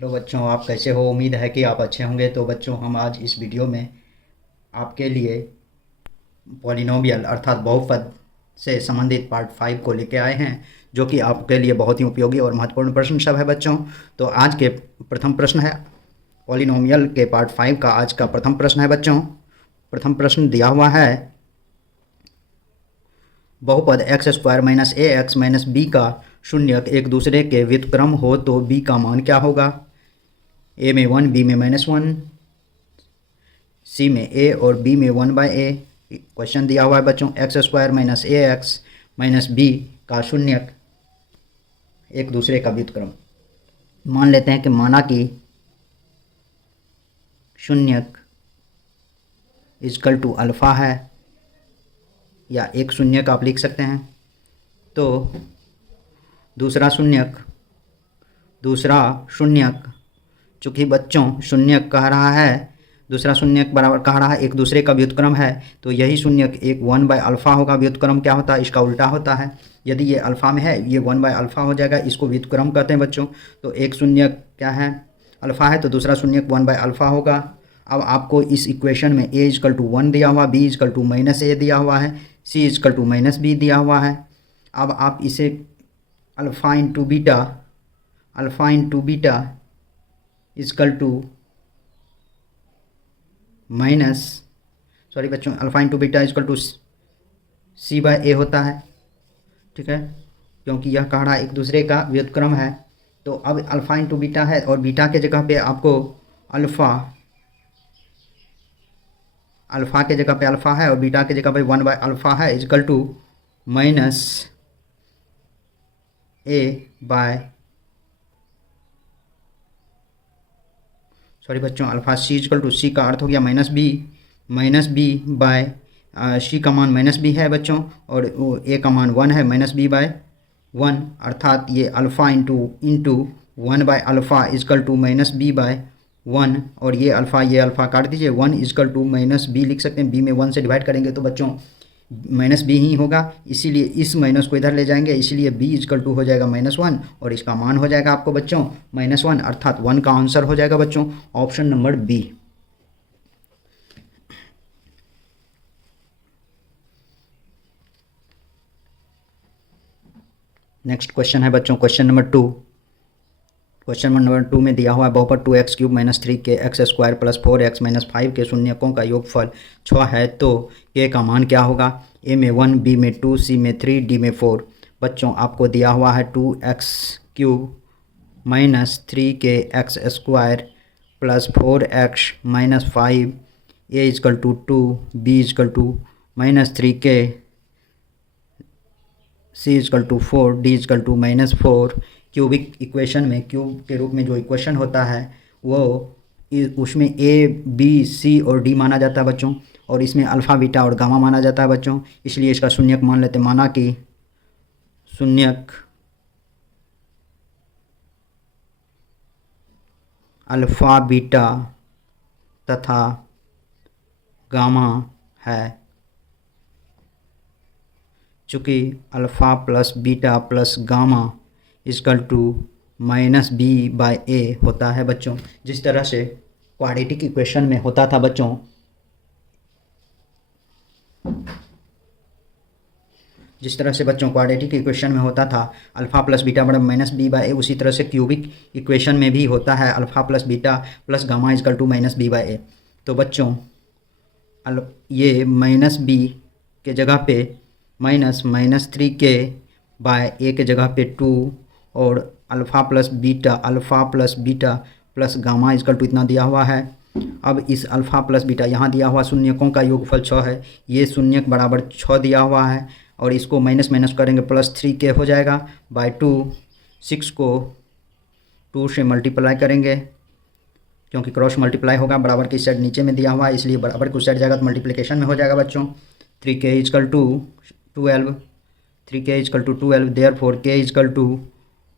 Hello बच्चों, आप कैसे हो? उम्मीद है कि आप अच्छे होंगे। तो बच्चों, हम आज इस वीडियो में आपके लिए पॉलिनोमियल अर्थात बहुपद से संबंधित पार्ट 5 को लेके आए हैं, जो कि आपके लिए बहुत ही उपयोगी और महत्वपूर्ण प्रश्न सब है बच्चों। तो आज के प्रथम प्रश्न है पॉलिनोमियल के पार्ट 5 का। आज का प्रथम प्रश्न है बच्चों, प्रथम प्रश्न दिया हुआ है, बहुपद एक्स स्क्वायर माइनस ए एक्स माइनस बी का शून्यक एक दूसरे के व्युत्क्रम हो तो बी का मान क्या होगा? ए में 1, बी में -1, सी में ए और बी में 1/a। क्वेश्चन दिया हुआ है बच्चों, एक्स स्क्वायर माइनस ए एक्स माइनस बी का शून्यक एक दूसरे का व्युत्क्रम। मान लेते हैं कि माना कि शून्यक इजकल टू अल्फ़ा है, या एक शून्यक आप लिख सकते हैं। तो दूसरा शून्यक चूँकि बच्चों शून्यक कह रहा है, दूसरा शून्यक बराबर कह रहा है एक दूसरे का व्युत्क्रम है, तो यही शून्यक एक 1/अल्फ़ा होगा। व्युत्क्रम क्या होता है? इसका उल्टा होता है। यदि ये अल्फ़ा में है, ये 1/अल्फ़ा हो जाएगा, इसको व्युत्क्रम कहते हैं बच्चों। तो एक शून्यक क्या है? अल्फ़ा है, तो दूसरा शून्यक 1/अल्फ़ा होगा। अब आपको इस इक्वेशन में a इजकल टू 1 दिया हुआ, b इजकल टू -a दिया हुआ है, c इजकल टू -b दिया हुआ है। अब आप इसे alpha into beta is equal to alpha into beta is equal to c/a होता है, ठीक है, क्योंकि यह कह रहा है एक दूसरे का व्युत्क्रम है। तो अब अल्फ़ा इंटू बीटा है और बीटा के जगह पे आपको अल्फ़ा के जगह पे अल्फ़ा है और बीटा के जगह पे 1/अल्फ़ा है, equal to alpha C is equal to C का अर्थ हो गया -b बाय सी का मान -b है बच्चों, और ए का मान 1 है, -b/1, अर्थात ये अल्फ़ा इंटू 1/अल्फ़ा इजकल टू -b/1, और ये अल्फ़ा काट दीजिए, 1 इजकल टू -b लिख सकते हैं। b में 1 से डिवाइड करेंगे तो बच्चों -b ही होगा, इसीलिए इस माइनस को इधर ले जाएंगे, इसीलिए b इजकल टू हो जाएगा -1 और इसका मान हो जाएगा आपको बच्चों -1, अर्थात 1 का आंसर हो जाएगा बच्चों option number B. Next question है बच्चों क्वेश्चन नंबर 2। क्वेश्चन नंबर 2 में दिया हुआ है, बहुपद 2x³ - 3k x² + 4x - 5 के शून्यकों का योगफल 6 है, तो k का मान क्या होगा? a में 1, b में 2, c में 3, d में 4। बच्चों आपको दिया हुआ है 2x³ - 3k x² + 4x - 5, a is equal to 2, b is equal to -3k, c is equal to 4, d is equal to -4। Cubic equation में क्यूब के रूप में जो इक्वेशन होता है वो उसमें a, b, c और d माना जाता है बच्चों, और इसमें अल्फ़ा, बीटा और गामा माना जाता है बच्चों। इसलिए इसका शून्यक मान लेते हैं। माना कि शून्यक अल्फ़ा, बीटा तथा गामा है। चूँकि alpha plus beta plus gamma is equal to -b/a होता है बच्चों, जिस तरह से क्वाड्रेटिक इक्वेशन में होता था बच्चों, क्वाड्रेटिक इक्वेशन में होता था अल्फ़ा प्लस बीटा बराबर -b/a, उसी तरह से क्यूबिक इक्वेशन में भी होता है alpha plus beta plus gamma is equal to -b/a। तो बच्चों ये -b के जगह पे -3k/a के जगह पे 2, और alpha plus beta plus gamma is equal to इतना दिया हुआ है। अब इस अल्फ़ा प्लस बीटा यहाँ दिया हुआ शून्यकों का योगफल 6 है, ये शून्यक बराबर 6 दिया हुआ है, और इसको माइनस करेंगे +3k हो जाएगा बाय 2। 6 को 2 से मल्टीप्लाई करेंगे, क्योंकि क्रॉस मल्टीप्लाई होगा, बराबर की साइड नीचे में दिया हुआ है, इसलिए बराबर की साइड जाएगा तो मल्टीप्लिकेशन में हो जाएगा बच्चों। 3k is equal to 12, 3k is equal to 12, therefore k is equal to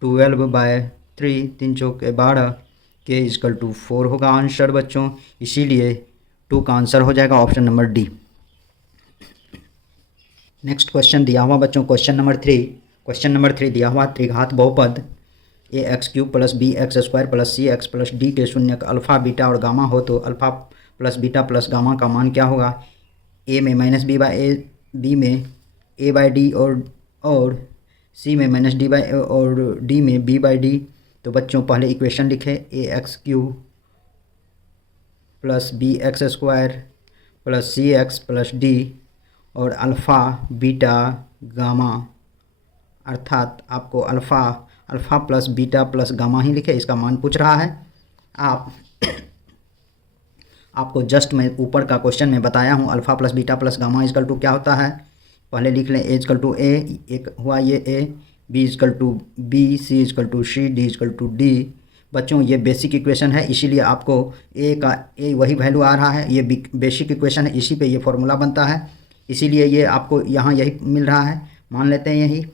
12/3, 3 चौके 12, k इजकल टू 4 होगा आंसर बच्चों, इसीलिए 2 का आंसर हो जाएगा option number D. Next question दिया हुआ बच्चों क्वेश्चन नंबर 3 दिया हुआ त्रिघात बहुपद A X cube plus B X square plus C X plus D के शून्यक अल्फ़ा बीटा और गामा हो तो alpha plus beta plus gamma का मान क्या होगा। ए में minus B by A, B में ए बाई डी और सी में माइनस डी बाई ए और डी में बी बाई डी। तो बच्चों पहले इक्वेशन लिखे A X cube plus B X square plus C X plus D और अल्फ़ा बीटा गामा, अर्थात आपको alpha plus beta plus gamma ही लिखे, इसका मान पूछ रहा है। आपको जस्ट मैं ऊपर का क्वेश्चन में बताया हूँ alpha plus beta plus gamma is equal to क्या होता है। पहले लिख लें ए इजकल टू ए, एक हुआ ये A, B is equal to B, C is equal to C, D is equal to D. बच्चों ये बेसिक इक्वेशन है, इसीलिए आपको ए का ए वही वैल्यू आ रहा है। ये बेसिक इक्वेशन है, इसी पे ये फॉर्मूला बनता है, इसीलिए ये आपको यहाँ यही मिल रहा है। मान लेते हैं यही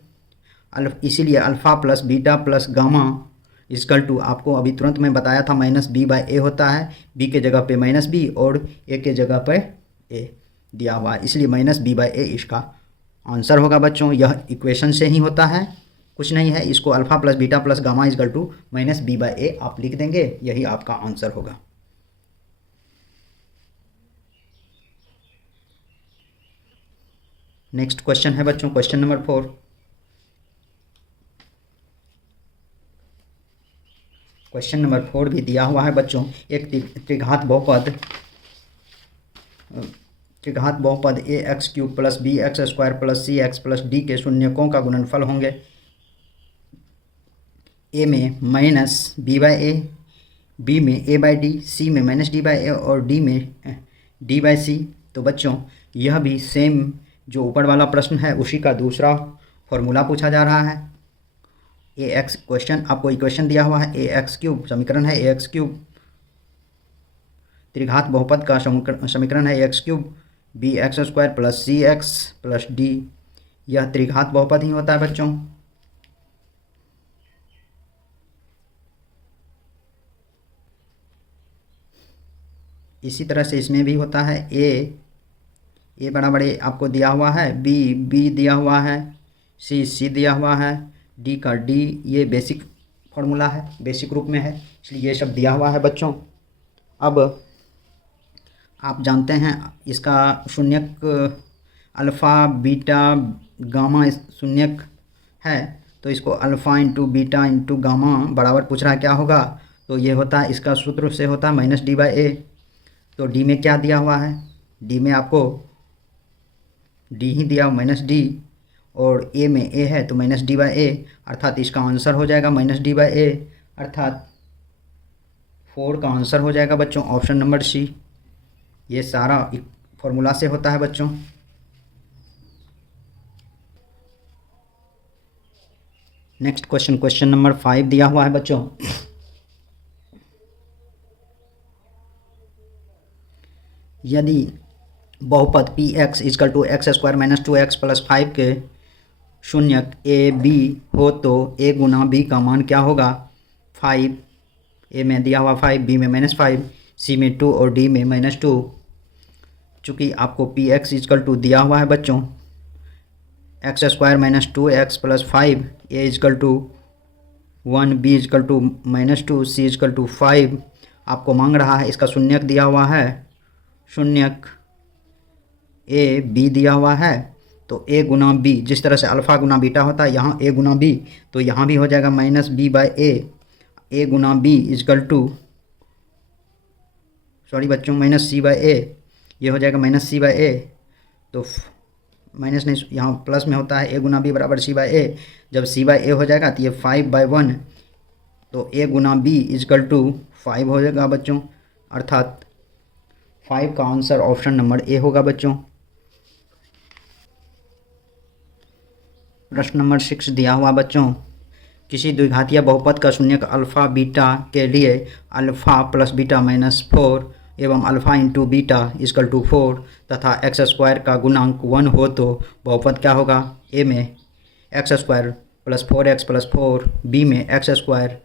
इसीलिए alpha plus beta plus gamma is equal to आपको अभी तुरंत मैं बताया था माइनस बी बाई ए होता है। बी के जगह पे माइनस बी और ए के जगह पे ए दिया हुआ है, इसलिए माइनस बी बाई ए इसका आंसर होगा। बच्चों यह इक्वेशन से ही होता है, कुछ नहीं है। इसको alpha plus beta plus gamma is equal to minus B by A आप लिख देंगे, यही आपका आंसर होगा। नेक्स्ट क्वेश्चन है बच्चों क्वेश्चन नंबर 4। क्वेश्चन नंबर 4 भी दिया हुआ है बच्चों। एक त्रिघात बहुपद A X cube plus B X square plus C X plus D के शून्यकों का गुणनफल होंगे। ए में minus B by A, B में ए बाई डी, सी में माइनस डी बाई ए और डी में डी बाई सी। तो बच्चों यह भी सेम जो ऊपर वाला प्रश्न है उसी का दूसरा फॉर्मूला पूछा जा रहा है। ए एक्स क्वेश्चन आपको इक्वेशन दिया हुआ है, ए एक्स क्यूब समीकरण है, ए एक्स क्यूब त्रिघात बहुपद का समीकरण है A X cube B X square plus C X plus D. यह त्रिघात बहुपद ही होता है बच्चों। इसी तरह से इसमें भी होता है ए बराबर ए आपको दिया हुआ है, बी दिया हुआ है, सी दिया हुआ है, डी का डी। ये बेसिक फॉर्मूला है, बेसिक रूप में है, इसलिए ये सब दिया हुआ है बच्चों। अब आप जानते हैं इसका शून्यक अल्फ़ा बीटा गामा शून्यक है, तो इसको alpha into beta into gamma बराबर पूछ रहा है क्या होगा। तो ये होता है, इसका सूत्र से होता है माइनस डी बाई ए। तो डी में क्या दिया हुआ है, डी में आपको डी ही दिया माइनस डी, और ए में ए है तो माइनस डी बाई ए, अर्थात इसका आंसर हो जाएगा माइनस डी बाई ए, अर्थात 4 का आंसर हो जाएगा बच्चों ऑप्शन नंबर सी। ये सारा फॉर्मूला से होता है बच्चों। नेक्स्ट क्वेश्चन नंबर 5 दिया हुआ है बच्चों। यदि बहुपद P x is equal to x square minus 2x plus 5 के शून्यक ए बी हो तो ए गुना बी का मान क्या होगा। 5, ए में दिया हुआ 5, बी में -5, सी में 2 और डी में -2। चूँकि आपको पी एक्स इजकल टू दिया हुआ है बच्चों x square minus 2x plus 5, a is equal to 1, B is equal to -2, c is equal to 5 आपको मांग रहा है। इसका शून्यक दिया हुआ है, शून्यक ए बी दिया हुआ है, तो ए गुना बी, जिस तरह से अल्फ़ा गुना बीटा होता है यहाँ ए गुना बी, तो यहाँ भी हो जाएगा माइनस बी बाई ए गुना बी इजकल टू, सॉरी बच्चों माइनस सी बाई ए, ये हो जाएगा माइनस सी बाई ए। तो माइनस नहीं, यहाँ प्लस में होता है ए गुना बी बराबर सी बाई ए। जब सी बाई ए हो जाएगा तो ये 5/1, तो ए गुना बी इजकल टू 5 हो जाएगा बच्चों, अर्थात 5 का आंसर ऑप्शन नंबर ए होगा बच्चों। प्रश्न नंबर 6 दिया हुआ बच्चों। किसी द्विघातीय बहुपद का शून्यक अल्फ़ा बीटा के लिए अल्फ़ा प्लस बीटा -4 एवं alpha into beta is equal to 4 तथा एक्स स्क्वायर का गुणांक 1 हो तो बहुपद क्या होगा। ए में X square plus 4x plus 4, B में X square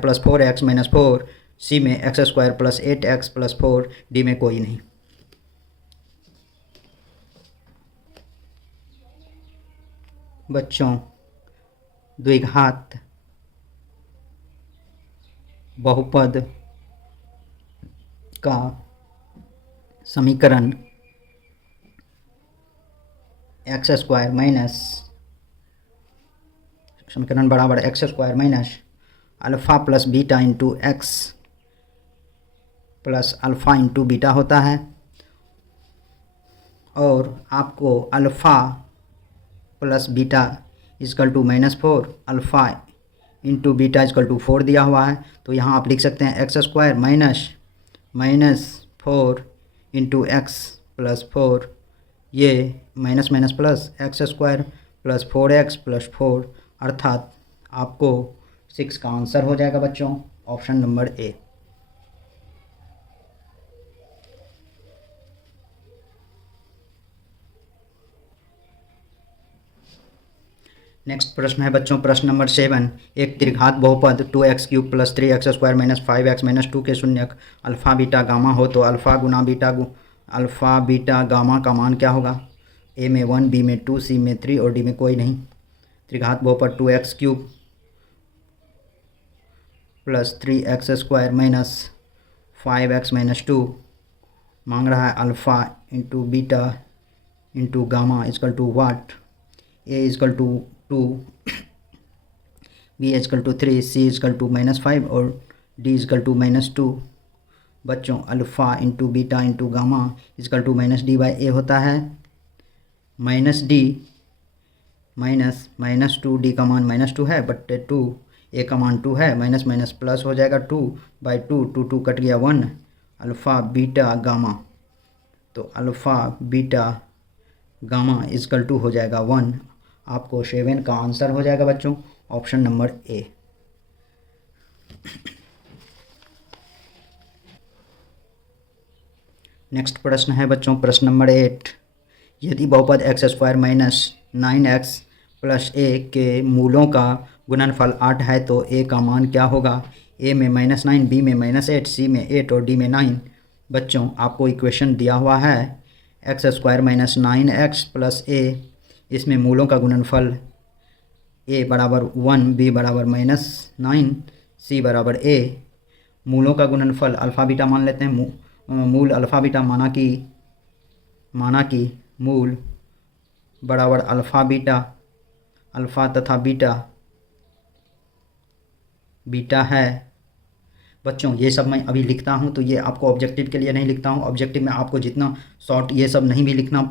plus 4x minus 4, C में X square plus 8x plus 4, D में कोई नहीं। बच्चों द्विघात बहुपद का समीकरण एक्स स्क्वायर माइनस समीकरण बराबर x square minus alpha plus beta into x plus alpha into beta होता है। और आपको alpha plus beta is equal to -4 alpha into beta is equal to 4 दिया हुआ है। तो यहाँ आप लिख सकते हैं x square -4 into x plus 4, ये minus minus plus x square plus 4x plus 4, अर्थात आपको 6 का आंसर हो जाएगा बच्चों ऑप्शन नंबर ए। नेक्स्ट प्रश्न है बच्चों प्रश्न नंबर 7। एक त्रिघात बहुपद 2x³ plus 3x² minus 5x minus 2 के शून्यक अल्फ़ा बीटा गामा हो तो अल्फ़ा बीटा गामा का मान क्या होगा। ए में 1, बी में 2, सी में 3 और डी में कोई नहीं। त्रिघात बहुपद 2x³ plus 3x² minus 5x minus 2 मांग रहा है alpha into beta into gamma is equal to what. A is equal to 2, b is equal to 3, c is equal to -5 और डी इजकल टू -2। बच्चों alpha into beta into gamma is equal to -d/a होता है। -d -2, D का मान -2 है बट 2, ए का मान 2 है, माइनस माइनस प्लस हो जाएगा 2/2, 2 कट गया 1, अल्फ़ा बीटा गामा। तो alpha beta gamma is equal to हो जाएगा 1। आपको 7 का आंसर हो जाएगा बच्चों ऑप्शन नंबर ए। नेक्स्ट प्रश्न है बच्चों प्रश्न नंबर 8। यदि बहुपद x² minus 9x plus a के मूलों का गुणनफल 8 है तो a का मान क्या होगा। a में -9, b में -8, c में 8 और d में 9। बच्चों आपको इक्वेशन दिया हुआ है x² minus 9x plus a, इसमें मूलों का गुणनफल a बराबर 1, b बराबर -9, c बराबर a। मूलों का गुणनफल अल्फ़ा बीटा मान लेते हैं। मूल अल्फ़ा बीटा माना कि मूल बराबर अल्फ़ा बीटा, अल्फ़ा तथा बीटा है। बच्चों ये सब मैं अभी लिखता हूँ तो ये आपको ऑब्जेक्टिव के लिए नहीं लिखता हूँ। ऑब्जेक्टिव में आपको जितना शॉर्ट ये सब नहीं भी लिखना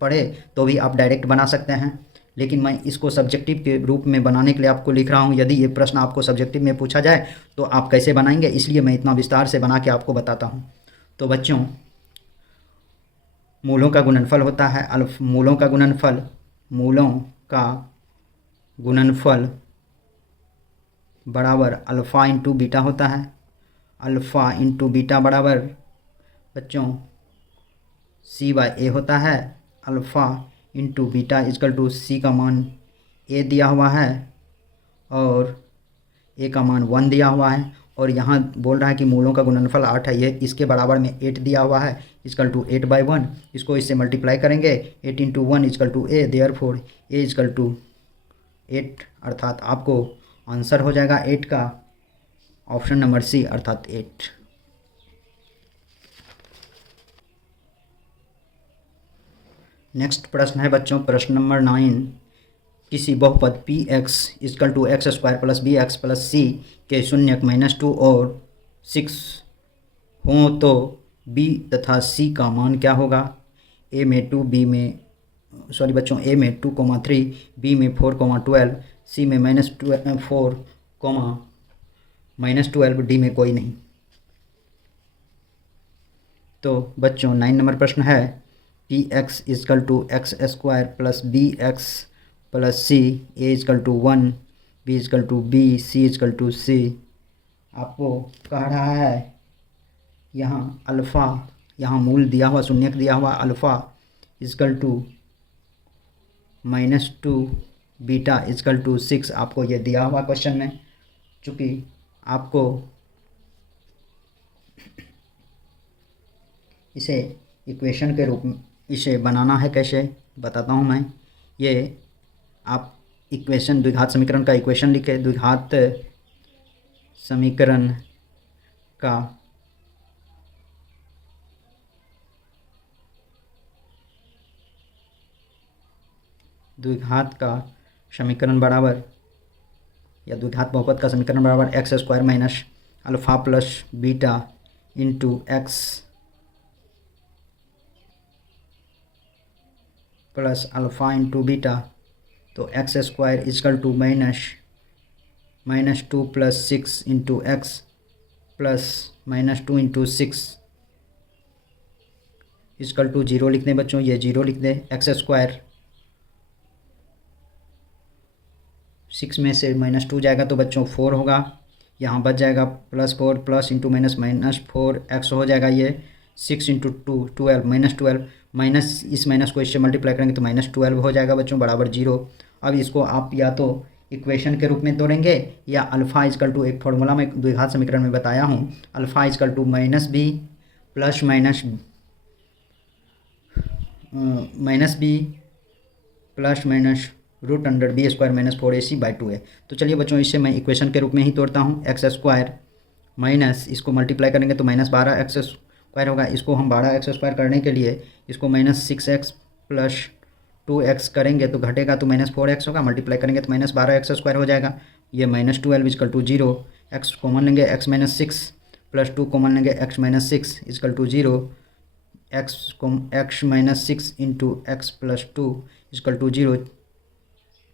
पड़े तो भी आप डायरेक्ट बना सकते हैं, लेकिन मैं इसको सब्जेक्टिव के रूप में बनाने के लिए आपको लिख रहा हूँ। यदि ये प्रश्न आपको सब्जेक्टिव में पूछा जाए तो आप कैसे बनाएंगे, इसलिए मैं इतना विस्तार से बना के आपको बताता हूँ। तो बच्चों मूलों का गुणनफल होता है मूलों का गुणनफल बराबर अल्फ़ा इंटू बीटा होता है। अल्फ़ा इंटू बीटा बराबर बच्चों c/a होता है। Alpha into beta is equal to c का मान a दिया हुआ है और a का मान 1 दिया हुआ है, और यहाँ बोल रहा है कि मूलों का गुणनफल 8 है। ये इसके बराबर में 8 दिया हुआ है इजकल टू 8/1। इसको इससे मल्टीप्लाई करेंगे 8 into 1 is equal to a, therefore a is equal to 8, अर्थात आपको आंसर हो जाएगा 8 का ऑप्शन नंबर सी अर्थात 8। नेक्स्ट प्रश्न है बच्चों प्रश्न नंबर 9। किसी बहुपद P x is equal to x² plus B X plus C के शून्यक -2 और 6 हों तो b तथा c का मान क्या होगा। a में 2, b में a में 2,3, b में 4,12, c में -4, -12, d में कोई नहीं। तो बच्चों 9 नंबर प्रश्न है P x is equal to x² plus B X plus C, A is equal to 1, B is equal to B, C is equal to C. आपको कह रहा है यहाँ अल्फ़ा, यहाँ मूल दिया हुआ शून्यक दिया हुआ alpha is equal to -2, beta is equal to 6, आपको ये दिया हुआ क्वेश्चन में। चूँकि आपको इसे इक्वेशन के रूप में इसे बनाना है, कैसे बताता हूँ मैं। ये आप इक्वेशन द्विघात समीकरण का इक्वेशन लिखे। द्विघात समीकरण का द्विघात का समीकरण बराबर या द्विघात बहुपद का समीकरण बराबर x square minus alpha plus beta into x plus alpha into beta. तो X square is equal to minus 2 plus 6 into x plus minus 2 into 6 is equal to 0 लिख दें बच्चों, ये 0 लिख दें। एक्स स्क्वायर 6 में से -2 जाएगा तो बच्चों 4 होगा, यहाँ बच जाएगा +4 प्लस इंटू माइनस -4 एक्स हो जाएगा। ये 6 इंटू 2 12 -12 माइनस इस माइनस को इससे मल्टीप्लाई करेंगे तो -12 हो जाएगा बच्चों बराबर 0। अब इसको आप या तो इक्वेशन के रूप में तोड़ेंगे या अल्फ़ा इजकल टू, एक फॉर्मूला में द्विघात समीकरण में बताया हूँ, alpha is equal to -b plus minus b plus minus √b² - 4ac/2 है। तो चलिए बच्चों इसे मैं इक्वेशन के रूप में ही तोड़ता हूँ। एक्स स्क्वायर माइनस इसको मल्टीप्लाई करेंगे तो -12 एक्स स्क्वायर होगा। इसको हम 12 एक्स स्क्वायर करने के लिए इसको -6x प्लस 2x करेंगे तो घटेगा तो -4x होगा, मल्टीप्लाई करेंगे तो -12 एक्स स्क्वायर हो जाएगा। ये -12 इजकल टू 0, एक्स कॉमन लेंगे x - 6 प्लस 2 कॉमन लेंगे x - 6 is equal to 0, x - 6 into x plus 2 is equal to 0।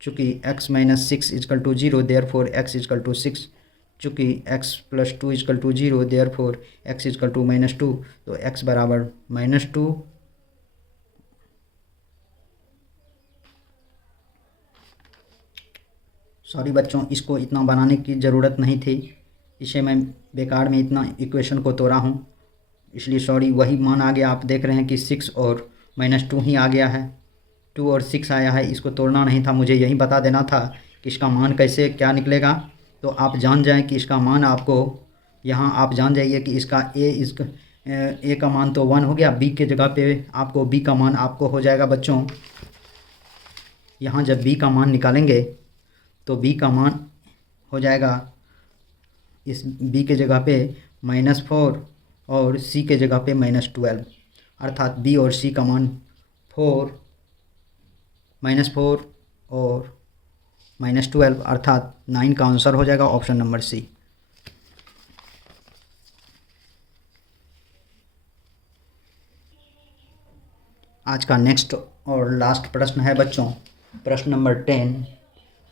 चूँकि x - 6 is equal to 0 therefore x is equal to 6, चूँकि x प्लस 2 is equal to 0 therefore x is equal to -2, तो x बराबर -2 sorry बच्चों, इसको इतना बनाने की ज़रूरत नहीं थी, इसे मैं बेकार में इतना इक्वेशन को तोड़ा हूँ, इसलिए सॉरी। वही मान आ गया, आप देख रहे हैं कि 6 और -2 ही आ गया है, 2 और 6 आया है। इसको तोड़ना नहीं था, मुझे यही बता देना था कि इसका मान कैसे क्या निकलेगा। तो आप जान जाएं कि इसका मान आपको यहाँ आप जान जाइए कि इसका ए का मान तो 1 हो गया, बी के जगह पे आपको बी का मान आपको हो जाएगा बच्चों। यहाँ जब बी का मान निकालेंगे तो बी का मान हो जाएगा, इस बी के जगह पे -4 और सी के जगह पे -12, अर्थात बी और सी का मान -4 और -12 अर्थात 9 का आंसर हो जाएगा ऑप्शन नंबर सी। आज का नेक्स्ट और लास्ट प्रश्न है बच्चों प्रश्न नंबर 10।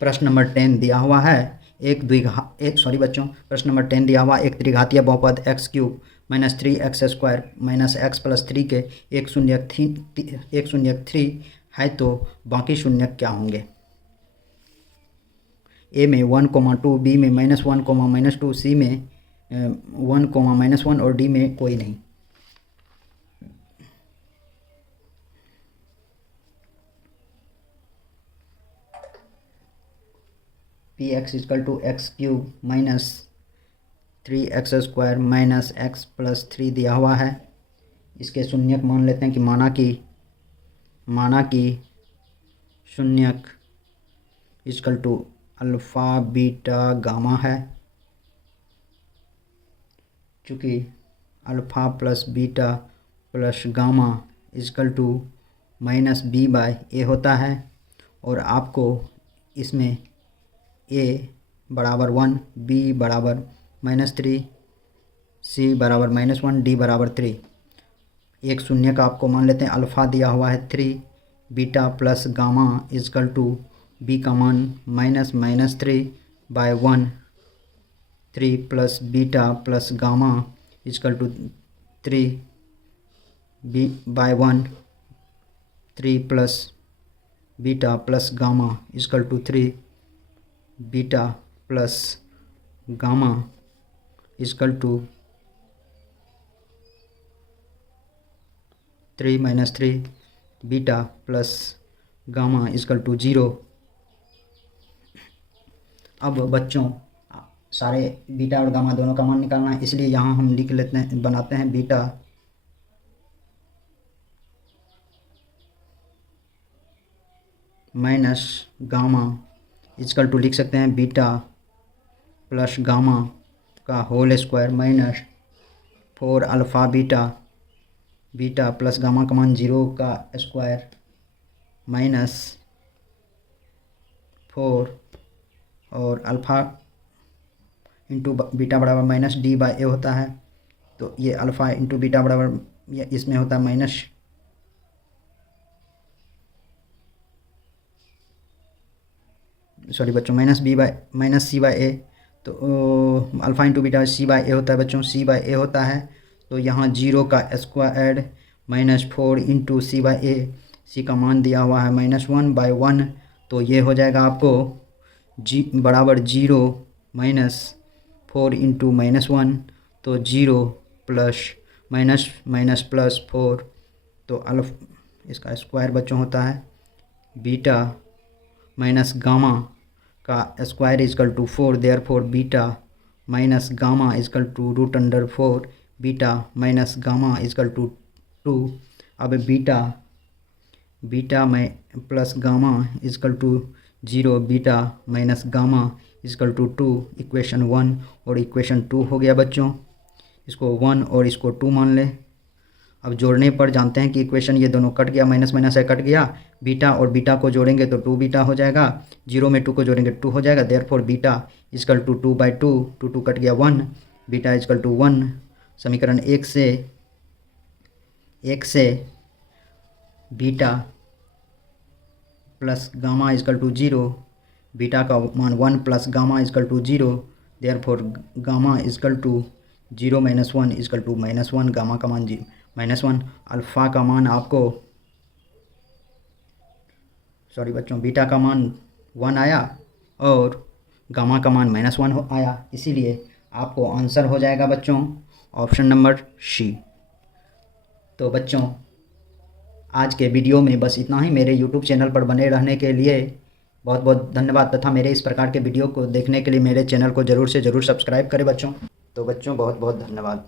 प्रश्न नंबर 10 दिया हुआ है प्रश्न नंबर 10 दिया हुआ एक त्रिघातीय बहुपद x³ - 3x² - x + 3 के एक शून्यक 3 है, तो बाकी शून्यक क्या होंगे। ए में 1, 2, बी में -1, -2, सी में 1, -1 और डी में कोई नहीं। px is equal to x³ - 3x² - x + 3 दिया हुआ है। इसके शून्यक मान लेते हैं कि माना कि शून्यक equal to alpha beta gamma है। चूँकि alpha plus beta plus gamma is equal to -b/a होता है और आपको इसमें a बराबर 1, b बराबर -3, c बराबर -1, d बराबर 3। एक शून्य का आपको मान लेते हैं अल्फ़ा दिया हुआ है 3, beta plus gamma is equal to b का मान -3/1, 3 plus beta plus gamma is equal to 3/1, 3 plus beta plus gamma is equal to 3, beta plus gamma is equal to 3 - 3, beta plus gamma is equal to 0। अब बच्चों सारे बीटा और गामा दोनों का मान निकालना है, इसलिए यहाँ हम लिख लेते हैं, बनाते हैं beta minus gamma is equal to लिख सकते हैं बीटा प्लस गामा का whole square minus 4 alpha beta plus gamma का मान 0 का स्क्वायर माइनस 4 और अल्फ़ा इंटू बीटा बराबर माइनस डी बाई ए होता है। तो ये अल्फ़ा इंटू बीटा बराबर इसमें होता है माइनस बच्चों माइनस सी बाई ए। तो alpha into beta C by ए होता है बच्चों, सी बाई ए होता है। तो यहाँ 0 का square minus 4 into C by A, C का मान दिया हुआ है -1/1। तो ये हो जाएगा आपको जी बराबर 0 माइनस 4 इंटू -1, तो 0 प्लस माइनस प्लस 4। तो इसका स्क्वायर बच्चों होता है बीटा माइनस गामा का square is equal to 4, therefore beta minus gamma is equal to √4 beta minus gamma is equal to 2। अब बीटा में plus gamma is equal to 0, beta minus gamma is equal to 2, equation 1 और equation 2 हो गया बच्चों। इसको 1 और इसको 2 मान लें। अब जोड़ने पर जानते हैं कि इक्वेशन ये दोनों कट गया, माइनस माइनस है कट गया, बीटा और बीटा को जोड़ेंगे तो 2 बीटा हो जाएगा, 0 में 2 को जोड़ेंगे 2 हो जाएगा, therefore beta is equal to 2/2, 2 cut गया 1, बीटा इजकल टू 1। समीकरण 1 से beta plus gamma is equal to 0, beta का मान 1 plus gamma is equal to 0, therefore gamma is equal to 0 - 1 is equal to -1, gamma का मान -1। अल्फ़ा का मान आपको बच्चों बीटा का मान 1 आया और गामा का मान -1 आया, इसीलिए आपको आंसर हो जाएगा बच्चों ऑप्शन नंबर सी। तो बच्चों आज के वीडियो में बस इतना ही। मेरे यूट्यूब चैनल पर बने रहने के लिए बहुत बहुत धन्यवाद, तथा मेरे इस प्रकार के वीडियो को देखने के लिए मेरे चैनल को ज़रूर से ज़रूर सब्सक्राइब करें बच्चों। तो बच्चों बहुत बहुत धन्यवाद।